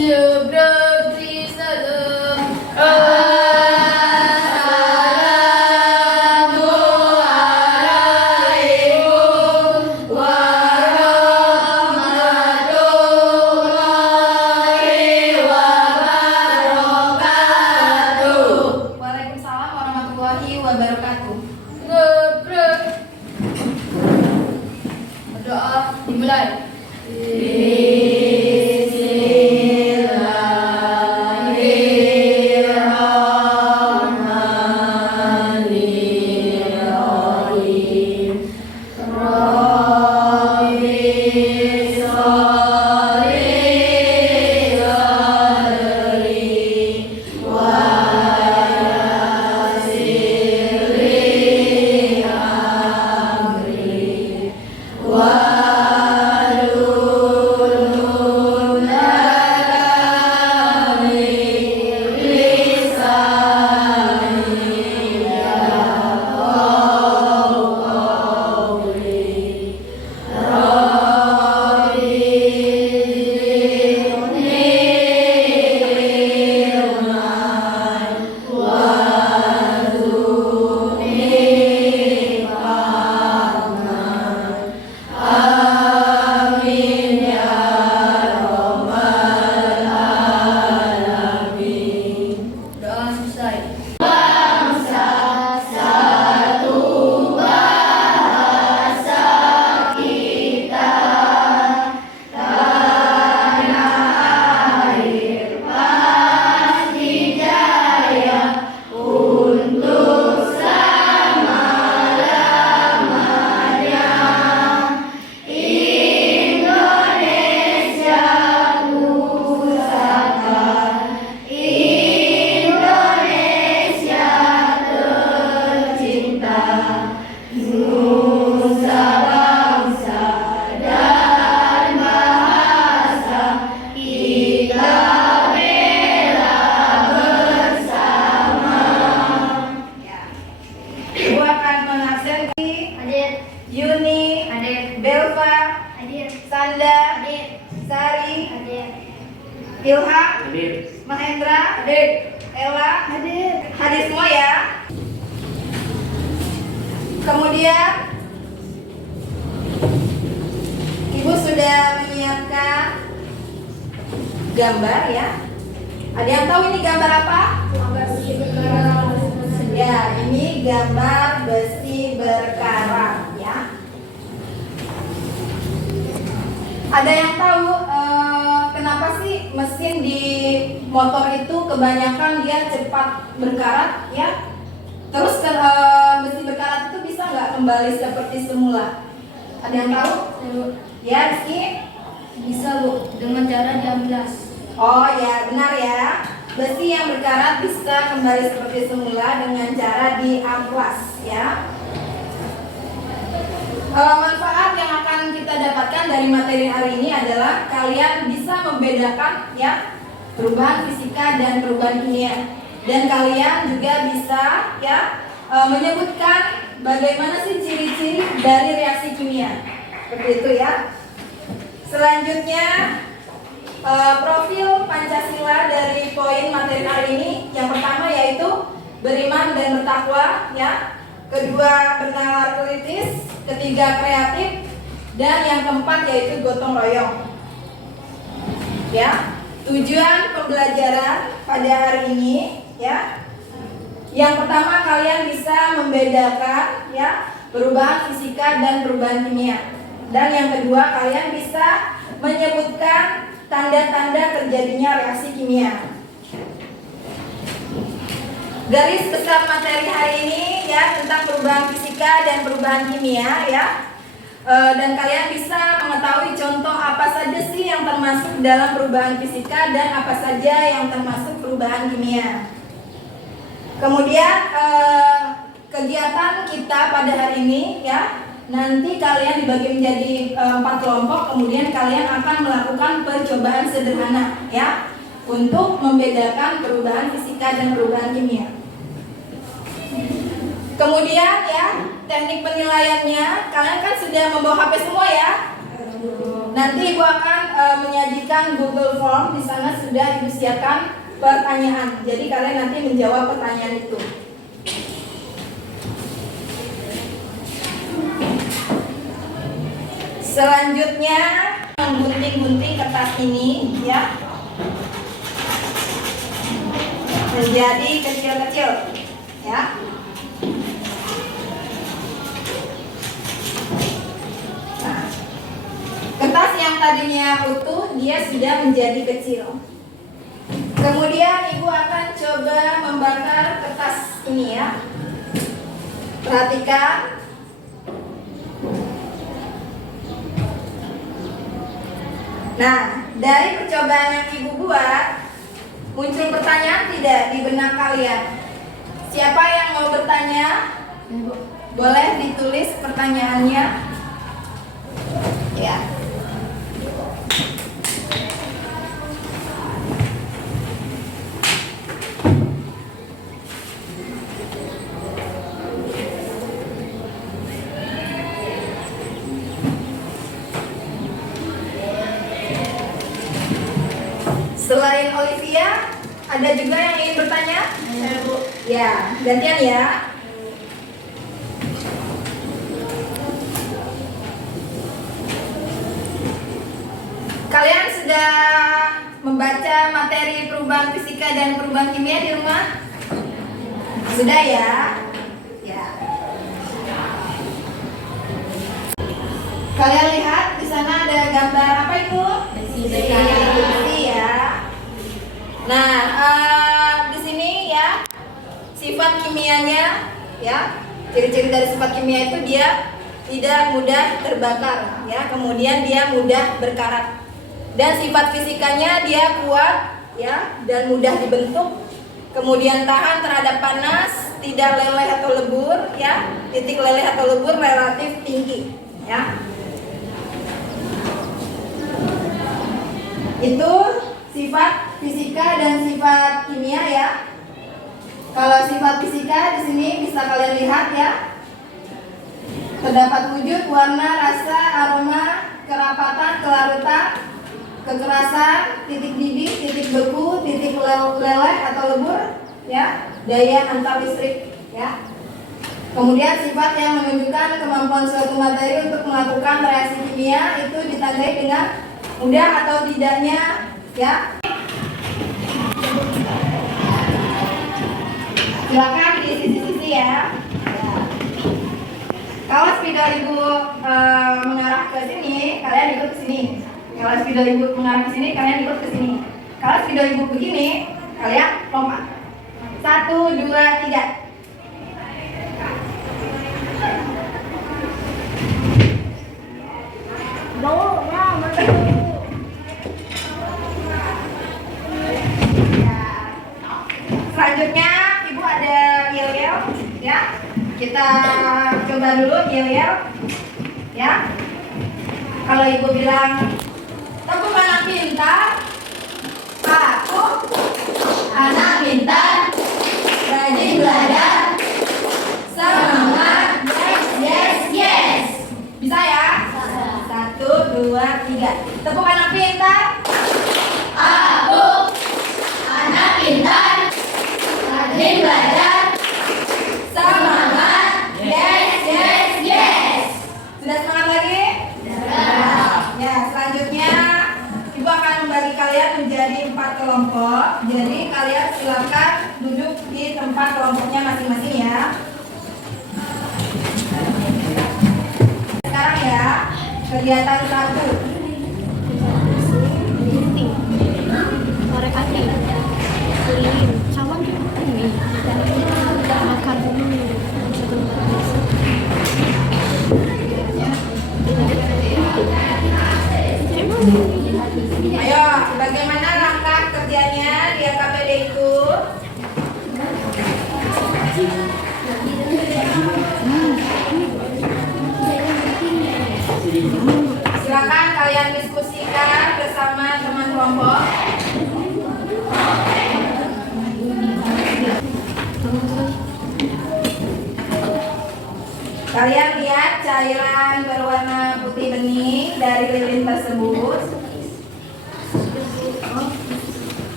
Subrogi salam. Waalaikumsalam warahmatullahi wabarakatuh. Ngebrek. Berdoa dimulai. Doa selesai. Ibu akan mengabsen Hadir. Yuni, Hadir. Belva, Hadir. Sanda, Hadir. Sari, Hadir. Ilham, Hadir. Mahendra, Ella, hadir semua ya. Kemudian Ibu sudah menyiapkan gambar ya. Ada yang tahu ini gambar apa? Ya, ini gambar besi berkarat ya. Ada yang tahu kenapa sih mesin di motor itu kebanyakan dia cepat berkarat ya? Terus besi berkarat itu bisa nggak kembali seperti semula? Ada yang tahu? Ya, Rizky? Bisa Bu, dengan cara diamplas. Oh ya, benar ya. Besi yang berkarat bisa kembali seperti semula dengan cara diamplas ya. Manfaat yang akan kita dapatkan dari materi hari ini adalah kalian bisa membedakan ya perubahan fisika dan perubahan kimia, dan kalian juga bisa ya menyebutkan bagaimana sih ciri-ciri dari reaksi kimia seperti itu ya. Selanjutnya profil Pancasila dari poin materi hari ini, yang pertama yaitu beriman dan bertakwa ya, kedua bernalar kritis, ketiga kreatif, dan yang keempat yaitu gotong royong ya. Tujuan pembelajaran pada hari ini ya, yang pertama kalian bisa membedakan ya perubahan fisika dan perubahan kimia, dan yang kedua kalian bisa menyebutkan tanda-tanda terjadinya reaksi kimia. Garis besar materi hari ini ya tentang perubahan fisika dan perubahan kimia ya. Dan kalian bisa mengetahui contoh apa saja sih yang termasuk dalam perubahan fisika dan apa saja yang termasuk perubahan kimia. Kemudian kegiatan kita pada hari ini ya, nanti kalian dibagi menjadi 4 kelompok, kemudian kalian akan melakukan percobaan sederhana ya untuk membedakan perubahan fisika dan perubahan kimia. Kemudian ya, teknik penilaiannya, kalian kan sudah membawa HP semua ya. Nanti Ibu akan menyajikan Google Form. Di sana sudah disiapkan pertanyaan. Jadi kalian nanti menjawab pertanyaan itu. Selanjutnya menggunting-gunting kertas ini ya menjadi kecil-kecil ya. Nah, kertas yang tadinya utuh dia sudah menjadi kecil. Kemudian ibu akan coba membakar kertas ini ya. Perhatikan. Nah, dari percobaan yang ibu buat, muncul pertanyaan tidak di benak kalian? Siapa yang mau bertanya? Boleh ditulis pertanyaannya. Ya. Selain Olivia, ada juga yang ingin bertanya? Saya Bu. Ya, gantian ya. Kalian sudah membaca materi perubahan fisika dan perubahan kimia di rumah? Sudah ya? Ya. Kalian lihat di sana ada gambar apa itu? Besi ya. Nah, di sini ya sifat kimianya ya. Ciri-ciri dari sifat kimia itu dia tidak mudah terbakar ya, kemudian dia mudah berkarat. Dan sifat fisikanya dia kuat ya dan mudah dibentuk. Kemudian tahan terhadap panas, tidak leleh atau lebur ya. Titik leleh atau lebur relatif tinggi ya. Itu sifat fisika dan sifat kimia ya. Kalau sifat fisika di sini bisa kalian lihat ya. Terdapat wujud, warna, rasa, aroma, kerapatan, kelarutan, kekerasan, titik didih, titik beku, titik leleh atau lebur ya, daya antar listrik ya. Kemudian sifat yang menunjukkan kemampuan suatu materi untuk melakukan reaksi kimia itu ditandai dengan mudah atau tidaknya ya. Silakan di sisi-sisi ya. Kalau spidol ibu mengarah ke sini, kalian ikut ke sini. Kalau spidol ibu mengarah ke sini, kalian ikut ke sini. Kalau spidol ibu begini, kalian lompat. 1, 2, 3. Selanjutnya ibu ada yel-yel ya. Kita coba dulu yel-yel ya. Kalau ibu bilang tepuk anak pintar, aku anak pintar, rajin belajar, semangat, yes, yes. Bisa ya? 1, 2, 3. Tepuk anak pintar. Aku anak pintar, rajin belajar, Semangat, yes, yes, yes. Sudah semangat lagi? Ya, selanjutnya ibu akan membagi kalian menjadi 4 kelompok. Jadi kalian silakan duduk di tempat kelompoknya masing-masing ya. Sekarang ya, kegiatan 1. Korek api, lilin, cawan ini, bakar dulu. Ayo, bagaimana langkah kerjanya di KPD itu? Silakan kalian diskusikan bersama teman kelompok. Kalian lihat cairan berwarna putih bening dari lilin tersebut.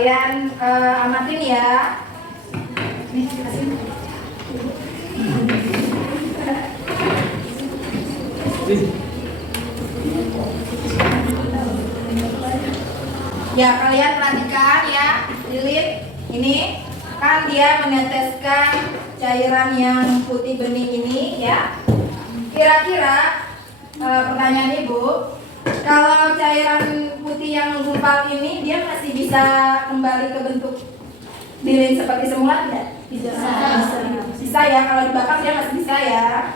kalian amatin ya. Nih, kasih. Ya, kalian perhatikan ya, Lilin. Ini kan dia meneteskan cairan yang putih bening ini ya. Kira-kira pertanyaan Ibu, kalau cairan putih yang gumpal ini dia masih bisa kembali ke bentuk lilin seperti semula tidak? Bisa. Bisa ya, kalau dibakar dia masih bisa ya.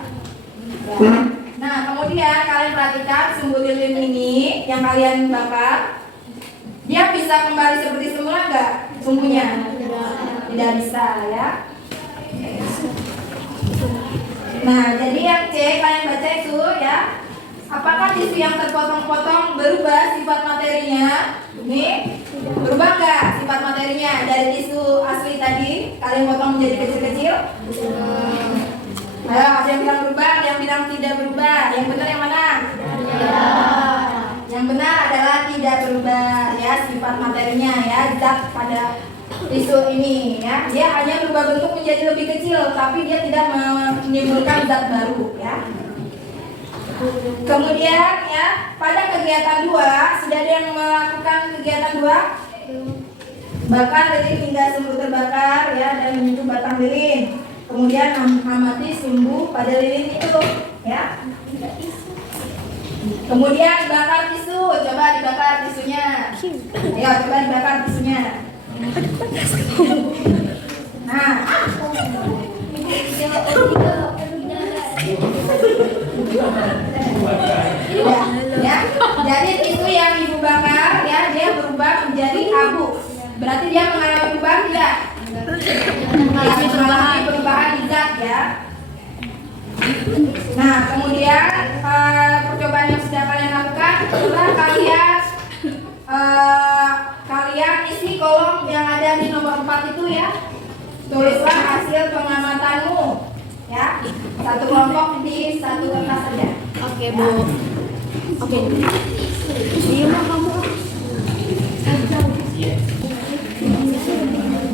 Nah, kemudian kalian perhatikan sumbu lilin ini yang kalian bakar, dia bisa kembali seperti semula nggak sumbunya? Tidak bisa ya. Nah, jadi yang C kalian baca itu ya. Apakah tisu yang terpotong-potong berubah sifat materinya? Ini berubah nggak sifat materinya dari tisu asli tadi? Kalian potong menjadi kecil-kecil? Ayo, ada yang bilang berubah, ada yang bilang tidak berubah. Yang benar yang mana? Yang benar adalah tidak berubah ya sifat materinya ya, zat pada tisu ini ya. Dia hanya berubah bentuk menjadi lebih kecil, tapi dia tidak menimbulkan zat baru ya. Kemudian ya, pada kegiatan 2 sudah ada yang melakukan kegiatan 2? Bakar lilin hingga sumbu terbakar ya dan menyentuh batang lilin. Kemudian amati sumbu pada lilin itu ya. Kemudian bakar tisu, coba dibakar tisunya. Ya, coba dibakar tisunya. Nah, ya, jadi tisu yang Ibu bakar ya dia berubah menjadi abu. Berarti dia mengalami perubahan tidak? Mengalami perubahan zat ya. Nah, kemudian percobaan yang sudah kalian lakukan, coba kalian isi kolom yang ada di nomor 4 itu ya. Tulislah hasil pengamatanmu ya. Satu kelompok di satu kertas saja. Oke, Bu. Oke. Iya, kamu.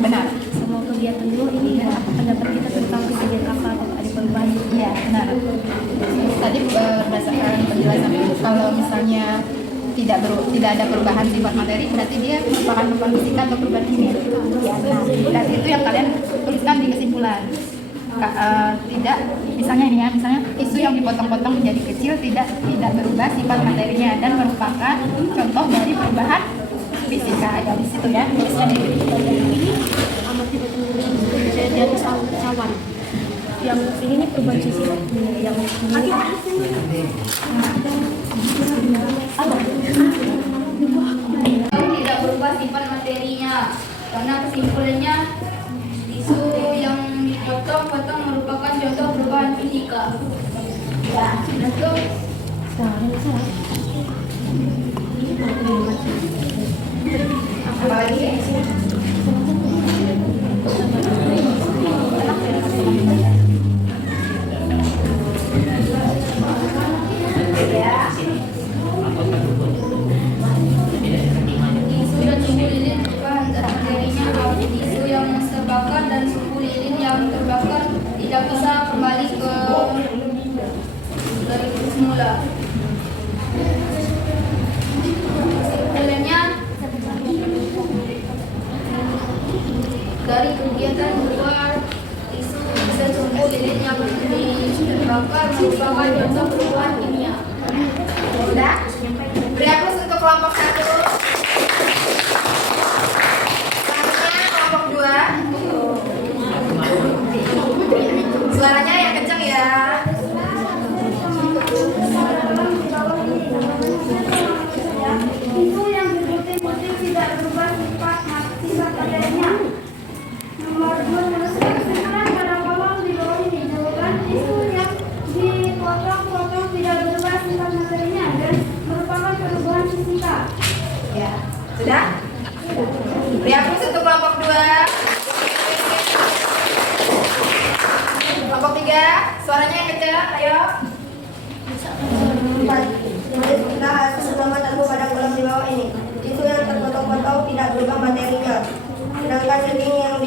Benar. Semua kegiatan dulu ini ya, apa pendapat kita tentang kejadian kakak atau ada perubahan? Iya, benar. Tadi berdasarkan penjelasan Ibu, kalau misalnya tidak ada perubahan sifat materi, berarti dia merupakan perubahan fisika atau perubahan kimia. Ya, nah, dan itu yang kalian tuliskan di kesimpulan. Tidak, misalnya ini ya, misalnya tisu yang dipotong-potong menjadi kecil tidak berubah sifat materinya dan merupakan contoh dari perubahan fisika. Ya, di situ ya, tulisnya di Ini amati dari cawan. Yang ini perubahan sisi yang Tidak berubah sifat materinya karena kesimpulannya tisu yang dipotong-potong merupakan contoh perubahan fisika. Ya, betul. Apa lagi? Tisu dan sumbu lilin berubah zat materinya. Tisu yang terbakar dan sumbu lilin yang terbakar tidak bisa kembali ke semula. Kesimpulannya, dari kegiatan 2, tisu dan sumbu lilin yang terbakar merupakan contoh perubahan kimia. Sudah? Beri aplaus untuk kelompok 1. Selanjutnya kelompok 2. Suaranya yang kencang ya. Tisu yang berputih-putih tidak berubah sifat materinya. Nomor 2, menuliskan kesimpulan pada kolom di bawah ini. Jawaban tisu yang dipotong-potong tidak berubah sifat materinya dan merupakan perubahan fisika.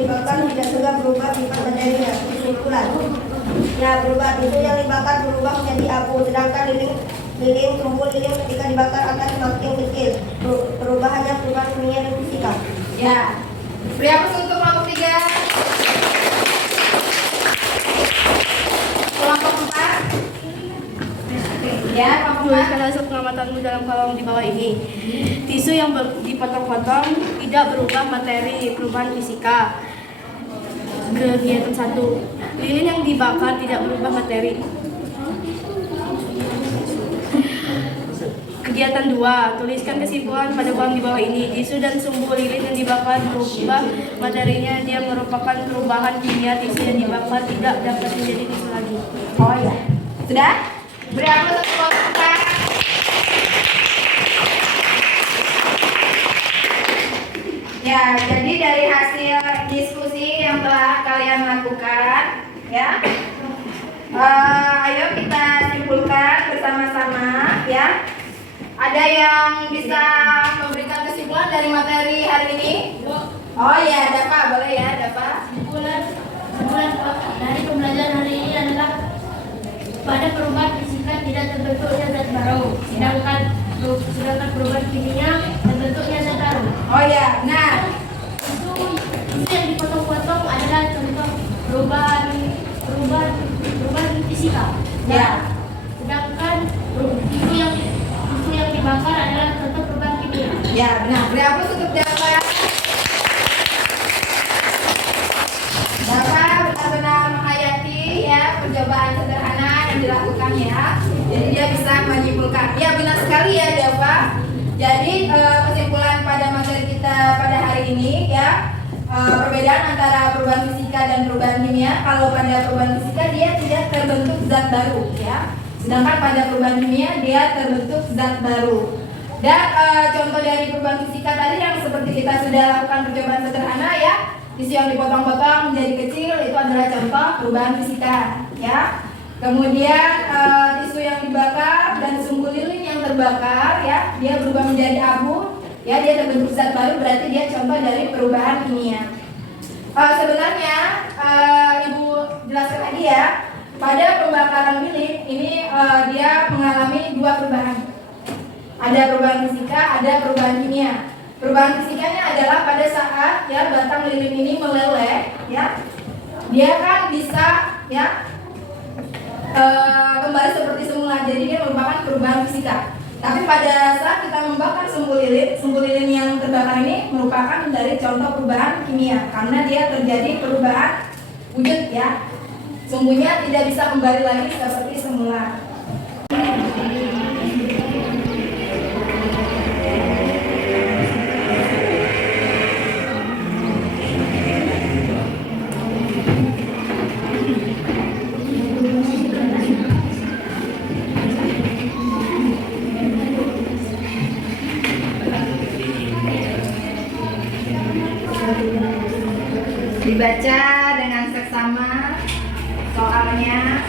dibakar tidak juga berubah sifat materinya. Kesimpulan. Ya, berubah itu yang dibakar berubah menjadi abu, sedangkan sumpul lilin ketika dibakar akan semakin kecil. Perubahannya perubahan kimia dan fisika. Ya. Beri aplaus untuk kelompok 3. Kelompok 4. Ya, kelompok 4. Tuliskan hasil pengamatanmu dalam kolom di bawah ini. Tisu yang dipotong-potong tidak berubah materi, perubahan fisika. Kegiatan 1. Lilin yang dibakar tidak berubah materi. Kegiatan 2. Tuliskan kesimpulan pada kolom di bawah ini. Tisu dan sumbu lilin yang dibakar berubah materinya. Dia merupakan perubahan kimia. Tisu yang dibakar tidak dapat menjadi tisu lagi. Oh ya. Sudah? Beri aplaus untuk kelompok 4. Ya, jadi dari hasil diskusi yang telah kalian lakukan, ya, ayo kita simpulkan bersama-sama, ya. Ada yang bisa memberikan kesimpulan dari materi hari ini? Oh ya, Dapa, boleh ya, Dapa. Kesimpulan dari pembelajaran hari ini adalah pada perubahan fisika tidak terbentuknya zat baru, sedangkan perubahan kimia terbentuknya zat baru. Oh ya, nah, Itu yang dipotong-potong adalah contoh perubahan fisika. ya. Sedangkan itu yang dibakar adalah contoh perubahan kimia. Ya, benar. Beri aplaus untuk Dapa. Dapa benar-benar menghayati ya percobaan sederhana yang dilakukan ya. Jadi dia bisa menyimpulkan. Ya, benar sekali ya Dapa. Jadi kesimpulan pada materi kita pada hari ini ya, perbedaan antara perubahan fisika dan perubahan kimia. Kalau pada perubahan fisika dia tidak terbentuk zat baru ya. Sedangkan pada perubahan kimia dia terbentuk zat baru. Dan contoh dari perubahan fisika tadi yang seperti kita sudah lakukan percobaan sederhana ya, tisu yang dipotong-potong menjadi kecil itu adalah contoh perubahan fisika ya. Kemudian tisu yang dibakar dan sumbu lilin yang terbakar ya, dia berubah menjadi abu ya, dia terbentuk zat baru, berarti dia contoh dari perubahan kimia. Sebenarnya Ibu jelaskan lagi ya, pada pembakaran lilin ini dia mengalami dua perubahan. Ada perubahan fisika, ada perubahan kimia. Perubahan fisikanya adalah pada saat ya batang lilin ini meleleh ya, dia kan bisa ya kembali seperti semula, jadi dia merupakan perubahan fisika. Tapi pada saat kita membakar sumbu lilin yang terbakar ini merupakan dari contoh perubahan kimia, karena dia terjadi perubahan wujud ya, sumbunya tidak bisa kembali lagi seperti semula. Dibaca dengan seksama soalnya.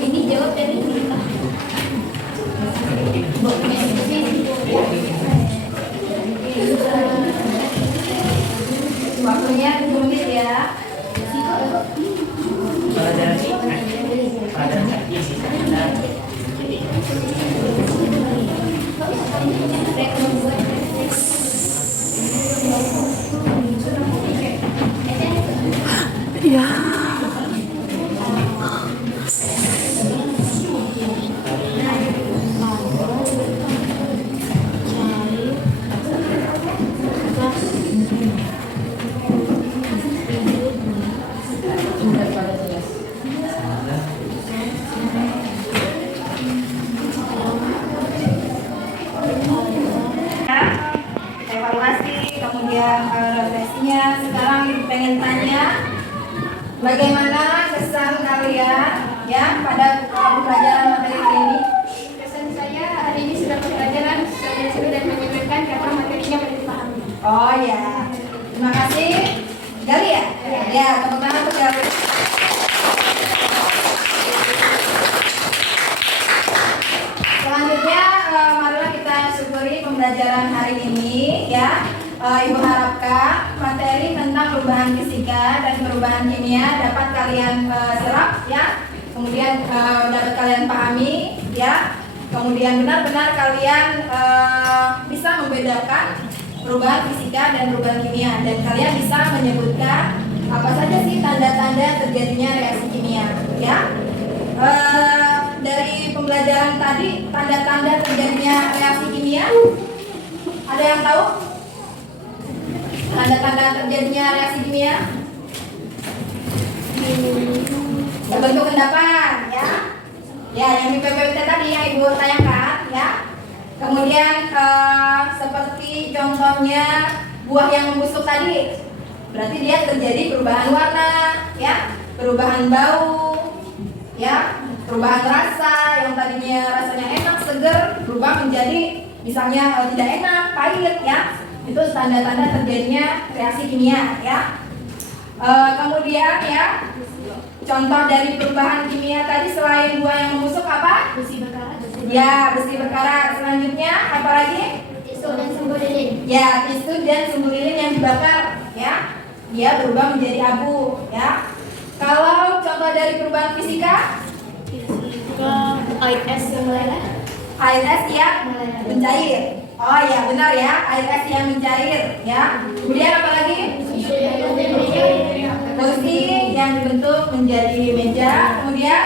Ini jawab dari kita. Waktunya 7 menit ya. Ya, evaluasi kemudian refleksinya. Sekarang Ibu pengen tanya, bagaimana kesan kalian ya pada pelajaran materi ini? Kesan saya hari ini sudah pelajaran seru dan menyenangkan karena materinya boleh dipahami. Oh ya, terima kasih. Gali ya? Ya, tepuk tangan untuk Gali. Selanjutnya, marilah kita syukuri pembelajaran hari ini ya. Ibu harapkan materi tentang perubahan fisika dan perubahan kimia dapat kalian serap ya. Kemudian dapat kalian pahami ya. Kemudian benar-benar kalian bisa membedakan perubahan fisika dan perubahan kimia, dan kalian bisa menyebutkan apa saja sih tanda-tanda terjadinya reaksi kimia ya. Dari pembelajaran tadi, tanda-tanda terjadinya reaksi kimia, ada yang tahu tanda-tanda terjadinya reaksi kimia? Bentuk endapan ya, yang di PPT tadi yang Ibu tanyakan ya. Kemudian seperti contohnya buah yang membusuk tadi, berarti dia terjadi perubahan warna, ya, perubahan bau, ya, perubahan rasa yang tadinya rasanya enak, seger, berubah menjadi misalnya tidak enak, pahit, ya. Itu tanda-tanda terjadinya reaksi kimia, ya. Kemudian ya, contoh dari perubahan kimia tadi selain buah yang membusuk apa? Besi berkarat. Ya, besi berkarat. Selanjutnya apa lagi? Tisu dan sumber lilin. Ya, tisu dan sumber lilin yang dibakar, ya. Dia berubah menjadi abu, ya. Kalau contoh dari perubahan fisika, Air es yang meleleh. air es yang mencair. Oh ya, benar ya, air es yang mencair, ya. Kemudian apa lagi? Kursi yang dibentuk menjadi meja. Kemudian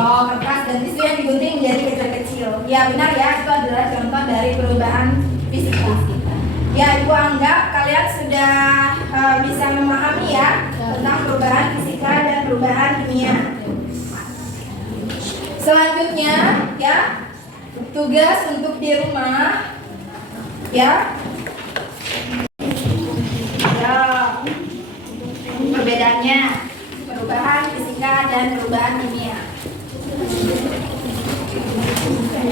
kertas dan tisu yang digunting menjadi kecil-kecil. Ya benar ya, itu adalah contoh dari perubahan fisika. Ya, Ibu anggap kalian sudah bisa memahami ya tentang perubahan fisika dan perubahan kimia. Selanjutnya ya, tugas untuk di rumah ya. Ya, perbedaannya perubahan fisika dan perubahan kimia.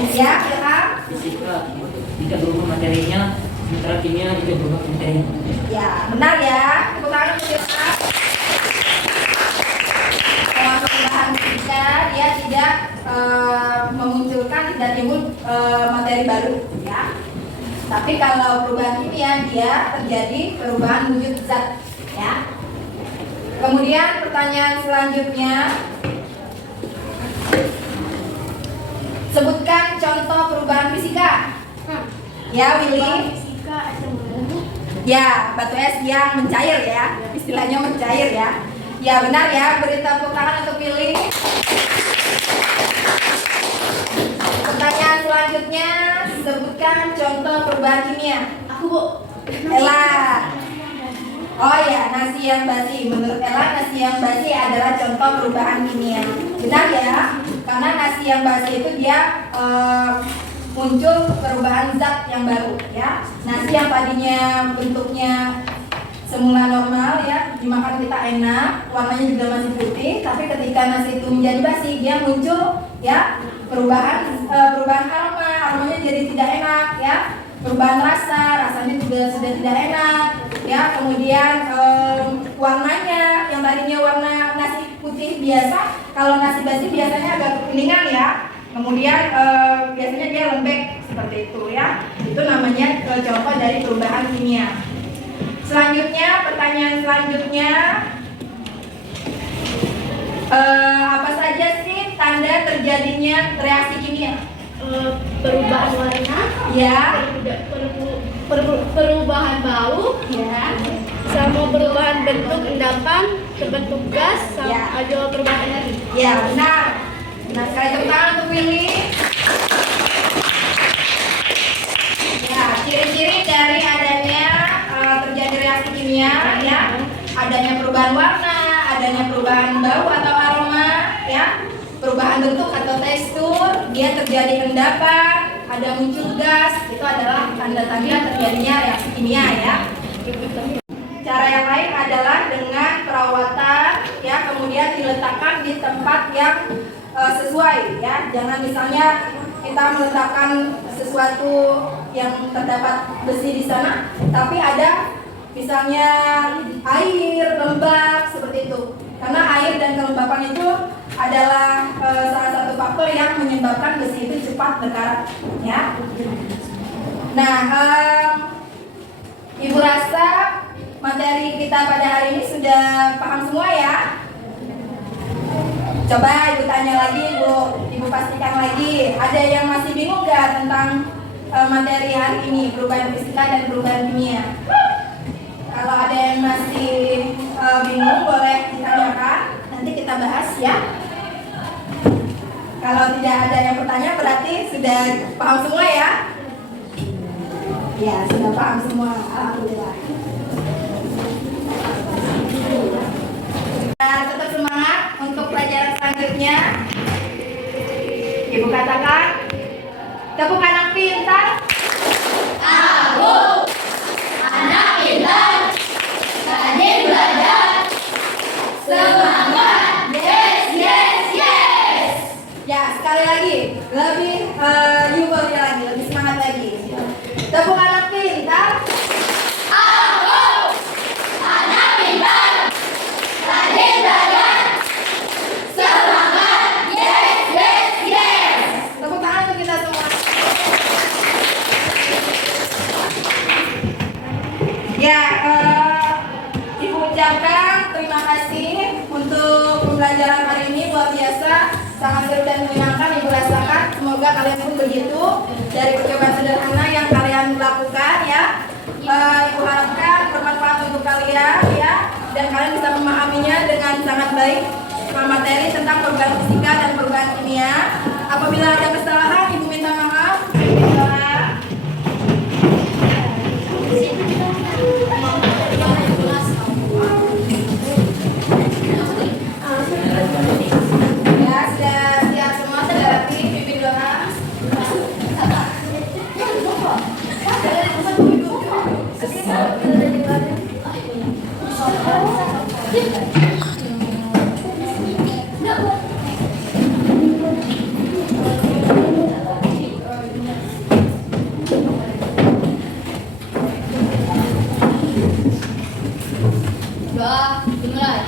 Ya, Ilham? Fisika tidak berubah materinya, sementara kimia juga berubah materinya. Ya, benar ya. Tepuk tangan untuk Ilham. Kalau perubahan fisika dia tidak memunculkan, tidak timbul materi baru, ya. Tapi kalau perubahan kimia dia terjadi perubahan wujud zat, ya. Kemudian pertanyaan selanjutnya, sebutkan contoh perubahan fisika. Ya, Willy. Fisika es yang meleleh. Ya, batu es yang mencair ya, istilahnya mencair ya. Ya benar ya, beri tepuk tangan untuk Willy. Pertanyaan selanjutnya, sebutkan contoh perubahan kimia. Aku, Bu. Ella. Oh ya, nasi yang basi. Menurut Ella, nasi yang basi adalah contoh perubahan kimia. Benar ya, karena nasi yang basi itu dia muncul perubahan zat yang baru ya. Nasi yang tadinya bentuknya semula normal ya, dimakan kita enak, warnanya juga masih putih, tapi ketika nasi itu menjadi basi, dia muncul ya perubahan aromanya jadi tidak enak ya, perubahan rasanya juga sudah tidak enak ya. Kemudian warnanya yang tadinya warna nasi putih biasa, kalau nasi basi biasanya agak kekuningan ya. Kemudian biasanya dia lembek seperti itu ya. Itu namanya contoh dari perubahan kimia. Selanjutnya, pertanyaan selanjutnya, apa saja sih tanda terjadinya reaksi kimia? Perubahan warna. Ya, Perubahan bau. ya, Sama perubahan bentuk endapan, terbentuk gas, sama Ya. ada perubahan energi. ya benar. Nah, sekali tepuk tangan untuk Willy. Ya, ciri-ciri dari adanya terjadi reaksi kimia ya, adanya perubahan warna, adanya perubahan bau atau aroma ya, perubahan bentuk atau tekstur, dia terjadi endapan, ada muncul gas, itu adalah tanda-tanda terjadinya reaksi kimia ya. Cara yang lain adalah dengan perawatan ya, kemudian diletakkan di tempat yang sesuai ya. Jangan misalnya kita meletakkan sesuatu yang terdapat besi di sana, tapi ada misalnya air, lembab seperti itu. Karena air dan kelembapan itu adalah salah satu faktor yang menyebabkan besi itu cepat berkarat ya. Nah, Ibu rasa materi kita pada hari ini sudah paham semua ya? Coba Ibu tanya lagi, Ibu pastikan lagi. Ada yang masih bingung nggak tentang materi hari ini, perubahan fisika dan perubahan kimia? Kalau ada yang masih bingung, boleh ditanyakan. Nanti kita bahas ya. Kalau tidak ada yang bertanya, berarti sudah paham semua ya? Ya, sudah paham semua. Alhamdulillah. Nah, tetap semangat untuk pelajaran selanjutnya. Ibu katakan, tepuk anak pintar. Aku anak pintar, rajin belajar, semangat, yes, yes, yes. Ya, sekali lagi, lebih euforia lagi, lebih semangat lagi. Tepuk anak pintar. Aku anak pintar, rajin belajar, semangat, yes, yes, yes. Tepuk tangan untuk kita semua. Ya, Ibu ucapkan terima kasih untuk pembelajaran hari ini, luar biasa, sangat seru dan menyenangkan Ibu rasakan. Semoga kalian pun begitu dari percobaan sederhana yang kalian lakukan ya. Ibu harapkan bermanfaat untuk kalian ya, dan kalian bisa memahaminya dengan sangat baik. Materi tentang perubahan fisika dan perubahan kimia. Apabila ada kesalahan, Ibu minta maaf. Ya, sudah siap semua, sudah rapi, pimpin doa. Doa dimulai.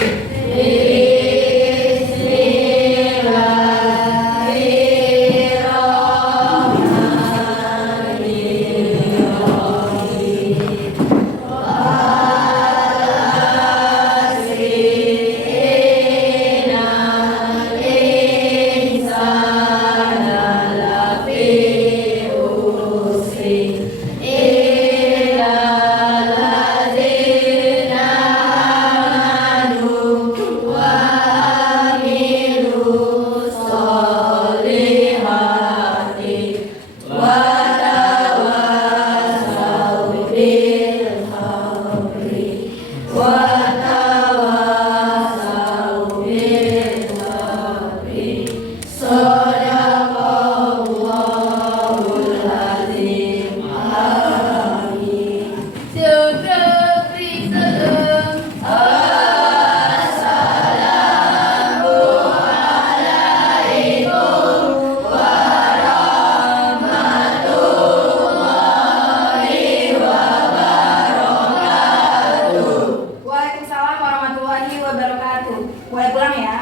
Waalaikumsalam warahmatullahi wabarakatuh. Boleh pulang ya?